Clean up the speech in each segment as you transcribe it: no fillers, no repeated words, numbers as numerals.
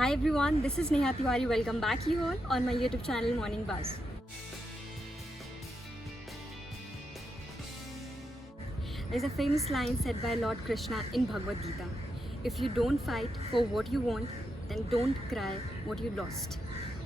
Hi everyone, this is Neha Tiwari. Welcome back you all on my YouTube channel Morning Buzz. There's a famous line said by Lord Krishna in Bhagavad Gita. If you don't fight for what you want, then don't cry what you lost.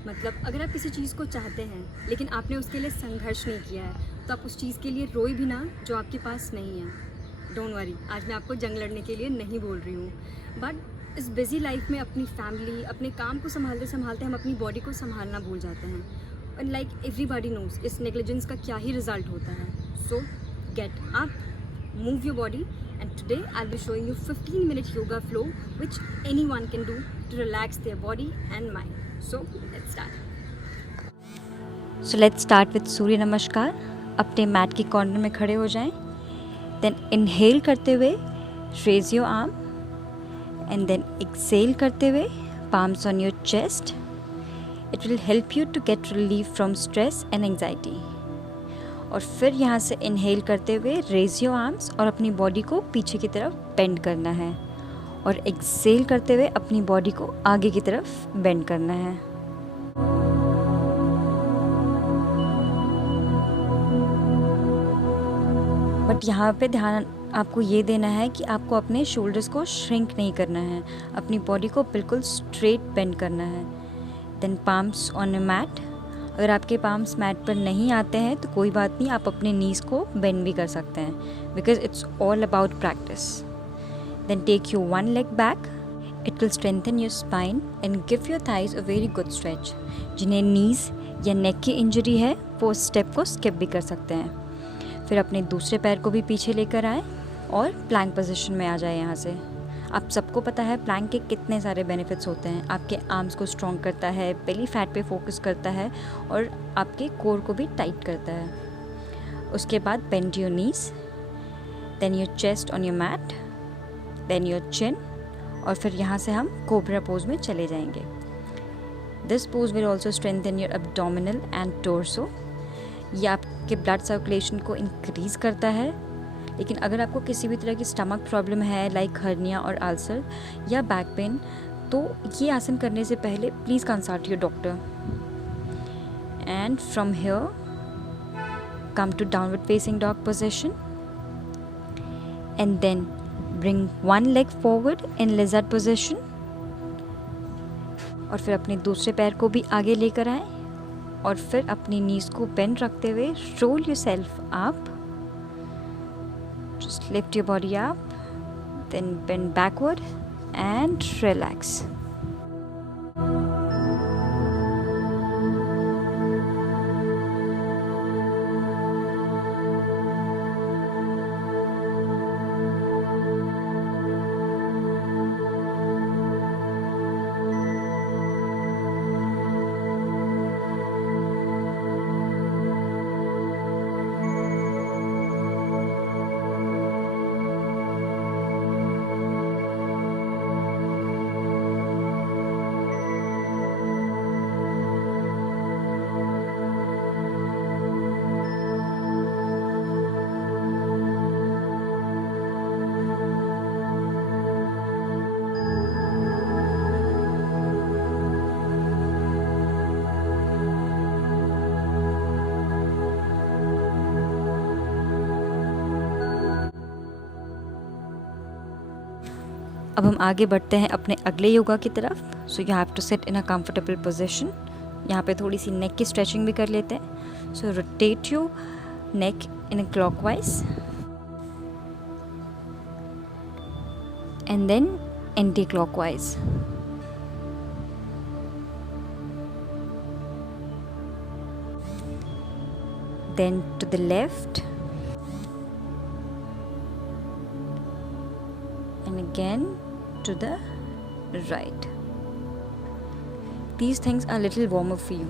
मतलब अगर आप किसी चीज़ को चाहते हैं लेकिन आपने उसके लिए संघर्ष नहीं किया है तो आप उस चीज़ के लिए रोए भी ना जो आपके पास नहीं है। डोंट वरी, आज मैं आपको जंग लड़ने के लिए नहीं बोल रही हूँ, बट इस बिज़ी लाइफ में अपनी फैमिली, अपने काम को संभालते संभालते हम अपनी बॉडी को संभालना भूल जाते हैं। एंड लाइक एवरीबॉडी नोज इस नेग्लिजेंस का क्या ही रिजल्ट होता है। सो get up, move your body, and today I'll be showing you 15-minute yoga flow which anyone can do to relax their body and mind. So let's start. So let's start with सूर्य नमस्कार। अपने mat के corner में खड़े हो जाएं। Then inhale करते हुए raise your arm and then exhale करते हुए palms on your chest. It will help you to get relief from stress and anxiety. और फिर यहाँ से इनहेल करते हुए रेज योर आर्म्स और अपनी बॉडी को पीछे की तरफ बेंड करना है और एक्सेल करते हुए अपनी बॉडी को आगे की तरफ बेंड करना है। बट यहाँ पे ध्यान आपको ये देना है कि आपको अपने शोल्डर्स को श्रिंक नहीं करना है, अपनी बॉडी को बिल्कुल स्ट्रेट बेंड करना है। Then palms on a mat. अगर आपके पाम्स मैट पर नहीं आते हैं तो कोई बात नहीं, आप अपने नीज़ को बेंड भी कर सकते हैं, because it's all about practice. Then take you one leg back. It will strengthen your spine and give your thighs a very good stretch. जिन्हें नीज़ या नेक की इंजरी है वो उस स्टेप को स्किप भी कर सकते हैं। फिर अपने दूसरे पैर को भी पीछे लेकर आए और प्लैंक पोजीशन में आ जाए। यहाँ से आप सबको पता है प्लैंक के कितने सारे बेनिफिट्स होते हैं। आपके आर्म्स को स्ट्रॉन्ग करता है, बेली फैट पे फोकस करता है और आपके कोर को भी टाइट करता है। उसके बाद bend your knees, then your chest on your mat, then your chin, और फिर यहाँ से हम कोबरा पोज में चले जाएंगे। This pose will also strengthen your abdominal and torso. ये आपके ब्लड सर्कुलेशन को इंक्रीज़ करता है। लेकिन अगर आपको किसी भी तरह की स्टमक प्रॉब्लम है लाइक हर्निया और अल्सर या बैक पेन, तो ये आसन करने से पहले please consult your doctor. And from here come to downward facing dog position and then bring one leg forward in lizard position. और फिर अपने दूसरे पैर को भी आगे लेकर आएं और फिर अपनी नीज़ को बेंड रखते हुए roll yourself up. Just lift your body up, then bend backward and relax. अब हम आगे बढ़ते हैं अपने अगले योगा की तरफ। So you have to sit in a comfortable position. यहाँ पे थोड़ी सी नेक की स्ट्रेचिंग भी कर लेते हैं। So rotate your neck in a clockwise and then anti clockwise. Then to the left and again to the right. These things are little warm up for you.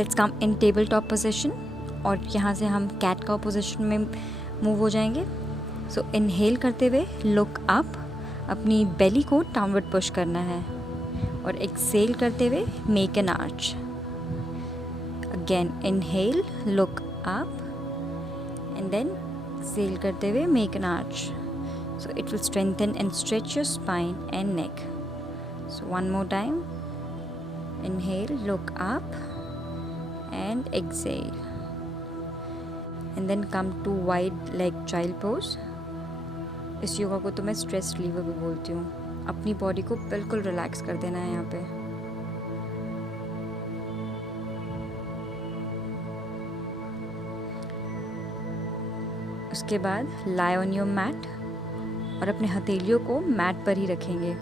Let's come in tabletop position और यहाँ से हम cat cow position में move हो जाएंगे। So inhale करते हुए look up, अपनी belly को downward push करना है और exhale करते हुए make an arch. Again inhale, look up and then exhale करते हुए make an arch. So it will strengthen and stretch your spine and neck. So one more time. Inhale, look up and exhale. And then come to wide leg child pose. इस योगा को तो मैं stress reliever भी बोलती हूँ. अपनी body को बिल्कुल रिलैक्स कर देना है यहाँ पे. उसके बाद लाई ऑन योर मैट और अपने हथेलियों को मैट पर ही रखेंगे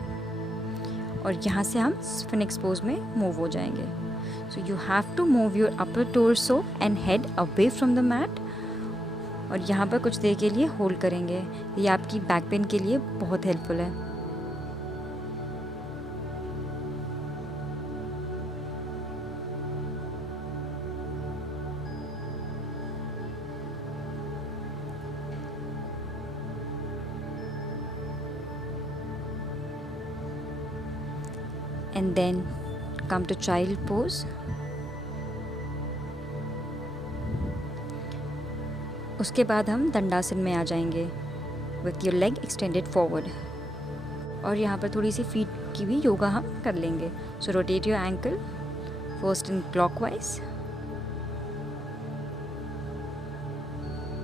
और यहाँ से हम स्फिनिक्स पोज में मूव हो जाएंगे. So you have to move your upper torso and head away from the mat और यहाँ पर कुछ देर के लिए होल्ड करेंगे. ये आपकी बैक पेन के लिए बहुत हेल्पफुल है. And then come to child pose. उसके बाद हम दंडासन में आ जाएंगे with your leg extended forward. और यहाँ पर थोड़ी सी फीट की भी योगा हम कर लेंगे. So rotate your ankle first in clockwise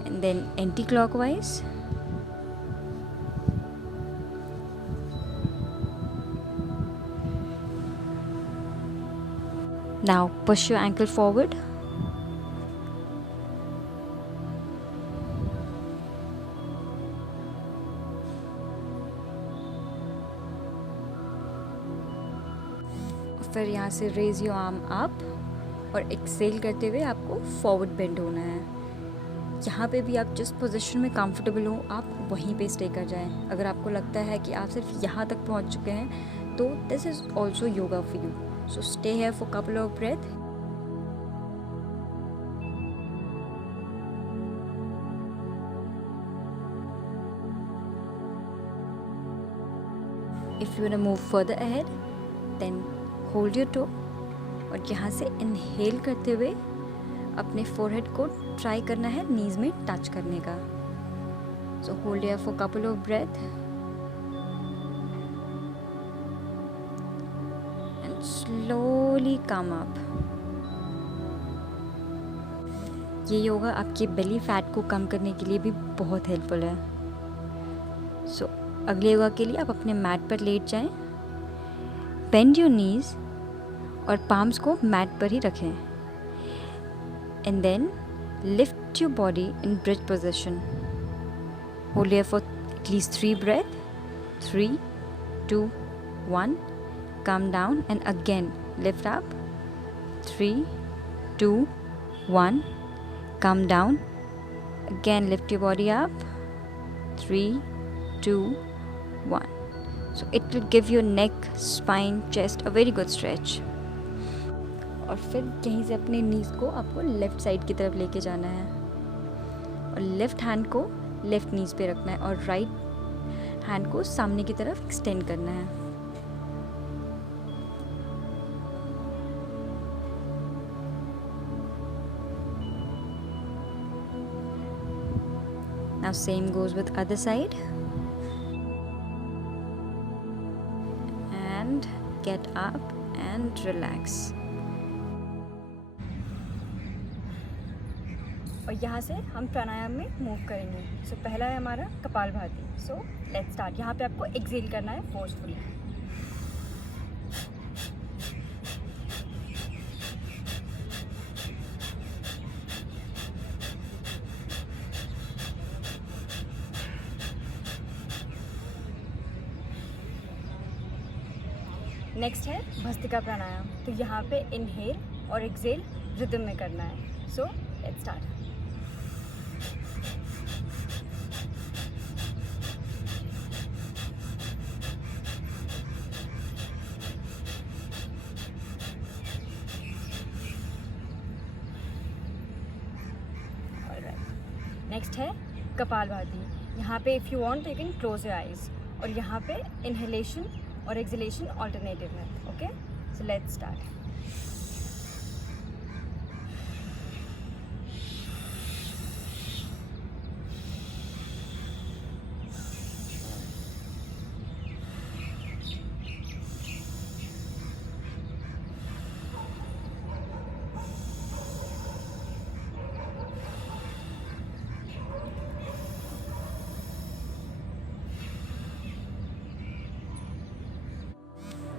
and then anti-clockwise. Now push your ankle forward. फिर यहाँ से रेज योर आर्म अप और एक्सेल करते हुए आपको फॉरवर्ड बेंड होना है. यहाँ पे भी आप जिस पोजीशन में कंफर्टेबल हो आप वहीं पे स्टे कर जाएं. अगर आपको लगता है कि आप सिर्फ यहाँ तक पहुँच चुके हैं तो this is also yoga for you. So stay here for a couple of breaths. If you want to move further ahead, then hold your toe और यहाँ से इनहेल करते हुए अपने फोरहेड को ट्राई करना है नीज में टच करने का. So hold here for a couple of breaths. Slowly come up. ये योगा आपके बेली फैट को कम करने के लिए भी बहुत हेल्पफुल है. सो अगले योगा के लिए आप अपने मैट पर लेट जाएं. बेंड योर नीज और पाम्स को मैट पर ही रखें. And then lift your body in bridge position. Hold here for at least 3 breaths. 3, 2, 1. Come down and again lift up. 3, 2, 1. Come down. Again lift your body up. 3, 2, 1. So it will give your neck, spine, chest a very good stretch. और फिर यहीं से अपने नीज को आपको left side की तरफ लेके जाना है और लेफ़्ट हैंड को लेफ़्ट नीज पे रखना है और राइट हैंड को सामने की तरफ एक्सटेंड करना है. Now same goes with other side. And get up and relax. और यहाँ से हम प्राणायाम में मूव करेंगे. सो पहला है हमारा कपालभाति. So let's start. यहाँ पे आपको एक्सेल करना है फोर्सफुली. नेक्स्ट है भस्त्रिका प्राणायाम. तो यहाँ पे इनहेल और एक्सेल रिदम में करना है. So let's start. नेक्स्ट है कपालभाति. यहाँ पे if you want you can close your eyes और यहाँ पे इनहेलेशन और एक्सहेलेशन ऑल्टरनेटिव है. Okay, so let's start.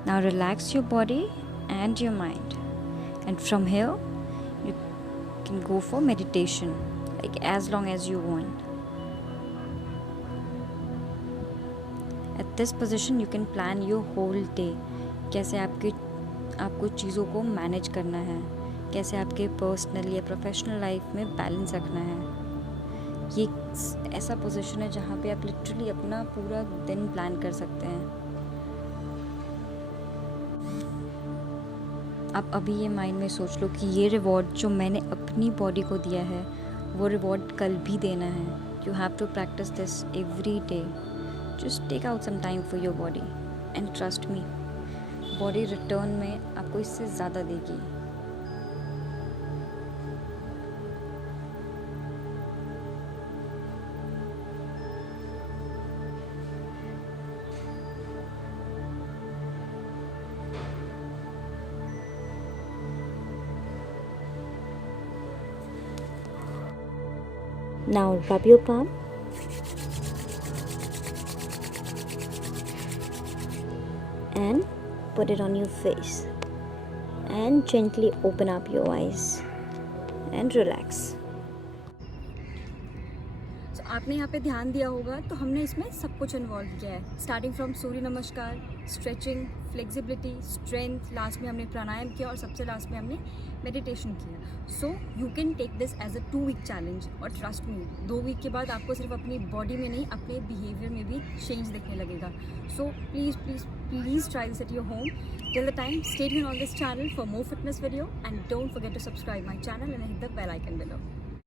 Now relax your body and your mind. And from here, you can go for meditation, like as long as you want. At this position, you can plan your whole day. कैसे आपको चीज़ों को manage करना है, कैसे आपके personal या professional life में बैलेंस रखना है। ये ऐसा पोजीशन है जहाँ पे आप लिटरली अपना पूरा दिन प्लान कर सकते हैं। आप अभी ये माइंड में सोच लो कि ये रिवॉर्ड जो मैंने अपनी बॉडी को दिया है वो रिवॉर्ड कल भी देना है। You have to practice this every day. Just take out some time for your body and trust me, body return में आपको इससे ज़्यादा देगी। Now rub your palm and put it on your face and gently open up your eyes and relax. तो आपने यहाँ पे ध्यान दिया होगा तो हमने इसमें सब कुछ इन्वॉल्व किया है, स्टार्टिंग फ्रॉम सूर्य नमस्कार, स्ट्रेचिंग, फ्लेक्सिबिलिटी, स्ट्रेंथ, लास्ट में हमने प्राणायाम किया और सबसे लास्ट में हमने मेडिटेशन किया। So you can take this as a 2 week challenge और ट्रस्ट मी 2 वीक के बाद आपको सिर्फ अपनी बॉडी में नहीं अपने बिहेवियर में भी चेंज दिखने लगेगा। So please please please try this at your home. Till the time, stay tuned on this channel for more fitness video and don't forget to subscribe my channel and hit the bell icon below.